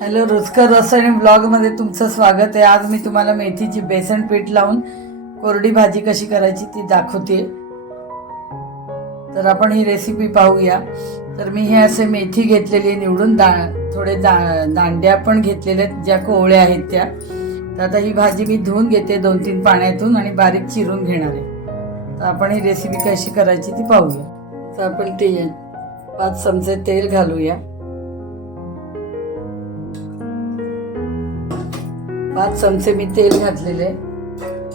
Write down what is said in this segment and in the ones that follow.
Hello रुचकर रसायन ब्लॉगमध्ये तुमचं स्वागत आहे. आज मी तुम्हाला मेथीची बेसन पीठ लावून कोरडी भाजी कशी करायची ती दाखवते. तर आपण ही रेसिपी पाहूया. तर मी हे असे मेथी घेतलेली आहे निवडून. दा थोडे दा दांड्या पण घेतलेल्या आहेत ज्या कोवळ्या आहेत त्या. तर आता ही भाजी मी धुवून घेते दोन तीन पाण्यातून आणि बारीक चिरून घेणार आहे. तर आपण ही रेसिपी कशी करायची ती पाहूया. तर आपण ते पाच चमचे तेल घालूया. पाच चमचे मी तेल घातलेले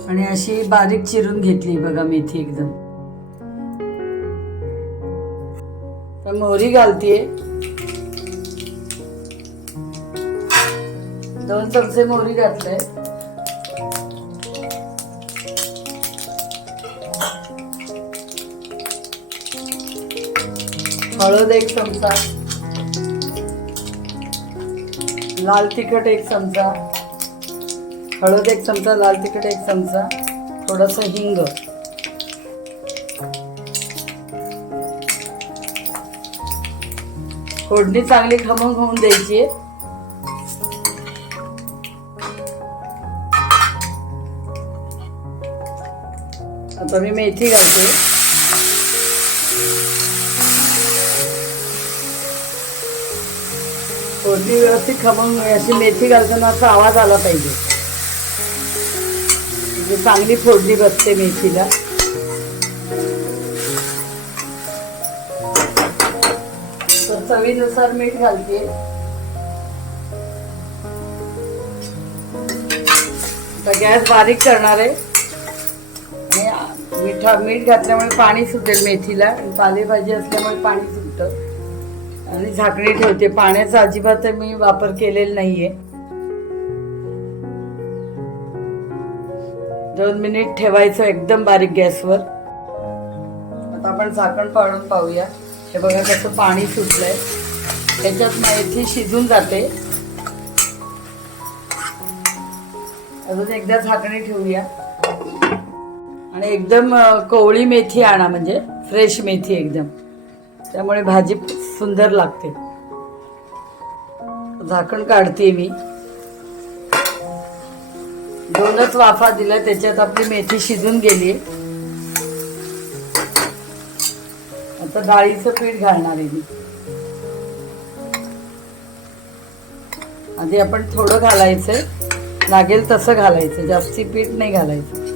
आणि अशी बारीक चिरून घेतली बघा मेथी एकदम. तर मोहरी घालतीये. दोन चमचे मोहरी घातले हळद एक चमचा. लाल तिखट एक चमचा. हळद एक चमचा लाल तिखट एक चमचा थोडस हिंग. फोडणी चांगली खमंग होऊन द्यायची. आता मी मेथी घालते. फोडणी व्यवस्थित खमंग अशी मेथी घालताना असा आवाज आला पाहिजे. म्हणजे चांगली फोडणी बसते मेथीला. तर चवीनुसार मीठ घालते. तर गॅस बारीक करणार आहे. आणि आ- मिठा मीठ घातल्यामुळे पाणी सुटेल मेथीला. पालेभाजी असल्यामुळे पाणी सुटतं. आणि झाकणी ठेवते. पाण्याचा अजिबात मी वापर केलेला आहे दोन मिनिट ठेवायचं एकदम बारीक गॅसवर. आता आपण झाकण पाळून पाहूया. हे बघा कसं पाणी सुटलंय. त्याच्यात मेथी शिजून जाते. अजून एकदा झाकणी ठेवूया. आणि एकदम कोवळी मेथी आणा म्हणजे फ्रेश मेथी एकदम. त्यामुळे भाजी सुंदर लागते. झाकण काढते मी. दोनच वाफा दिला त्याच्यात आपली मेथी शिजून गेली. आता डाळीचं पीठ घालणार आहे मी. आधी आपण थोडं घालायचंय लागेल तसं घालायचं जास्ती पीठ नाही घालायचं.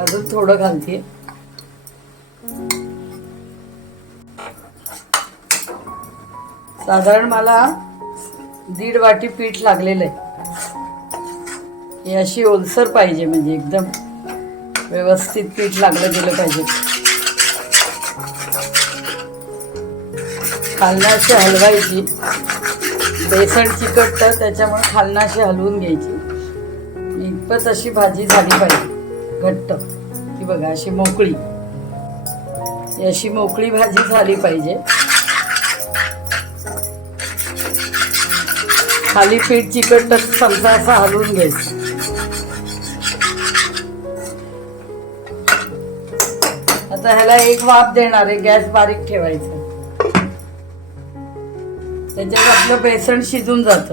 अजून थोडं घालते. साधारण मला दीड वाटी पीठ लागलेलं आहे. ही अशी ओलसर पाहिजे म्हणजे एकदम व्यवस्थित पीठ लागलं गेलं पाहिजे. खालनाशी हलवायची. बेसन चिकटतं त्याच्यामुळे खालनाशी हलवून घ्यायची. इतपत अशी भाजी झाली पाहिजे. घट्ट. की बघा अशी मोकळी. अशी मोकळी भाजी झाली पाहिजे. खाली पीठ चिकट चमचा असा हलवून घ्यायचं. आता ह्याला एक वाफ देणार आहे गॅस बारीक ठेवायचा. त्याच्यात आपलं बेसन शिजून जात.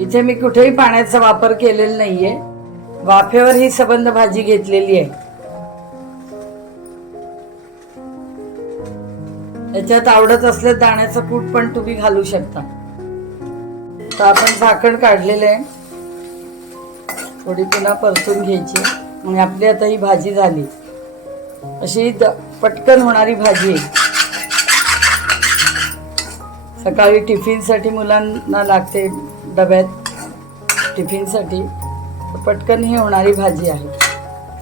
इथे मी कुठेही पाण्याचा वापर केलेला नाहीये. वाफेवर ही सबंध भाजी घेतलेली आहे. त्याच्यात आवडत असले दाण्याचं कूट पण तुम्ही घालू शकता. तर आपण झाकण काढलेलं आहे. थोडी पुन्हा परतून घ्यायची. आणि आपली आता ही भाजी झाली. अशी द- पटकन होणारी भाजी आहे. सकाळी टिफिनसाठी मुलांना लागते डब्यात. टिफिनसाठी. पटकन ही होणारी भाजी आहे.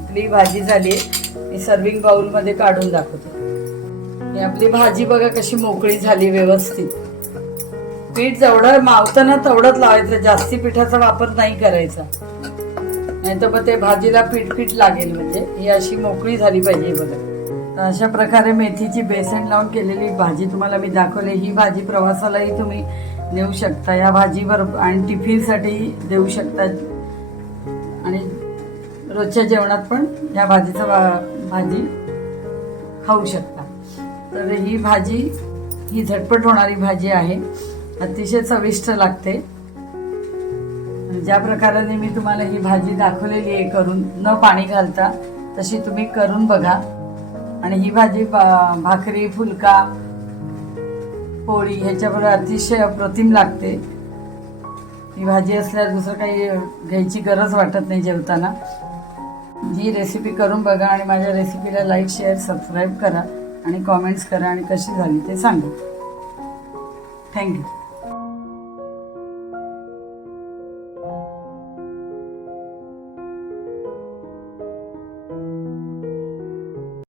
आपली भाजी झाली आहे. मी सर्विंग बाउलमध्ये काढून दाखवते. आपली भाजी बघा कशी मोकळी झाली व्यवस्थित. पीठ जेवढं मावतं ना तेवढंच लावायचं. जास्ती पिठाचा वापर नाही करायचा. नाही तर मग ते भाजीला पीठ पीठ लागेल म्हणजे. ही अशी मोकळी झाली पाहिजे बघा. तर अशा प्रकारे मेथीची बेसन लावून केलेली भाजी तुम्हाला मी दाखवली. ही भाजी प्रवासालाही तुम्ही नेऊ शकता. या भाजीवर आणि टिफिनसाठी देऊ शकता. आणि रोजच्या जेवणात पण या भाजीचा वा- भाजी खाऊ शकता. तर ही भाजी ही झटपट होणारी भाजी आहे. अतिशय चविष्ट लागते. ज्या प्रकाराने मी तुम्हाला ही भाजी दाखवलेली आहे करून न पाणी घालता तशी तुम्ही करून बघा. आणि ही भाजी भाकरी फुलका पोळी ह्याच्याबरोबर अतिशय अप्रतिम लागते. ही भाजी असल्यास दुसरं काही घ्यायची गरज वाटत नाही जेवताना. ही रेसिपी करून बघा आणि माझ्या रेसिपीला लाईक शेअर सबस्क्राईब करा आणि कॉमेंट्स करा आणि कशी झाली ते सांगा. थँक्यू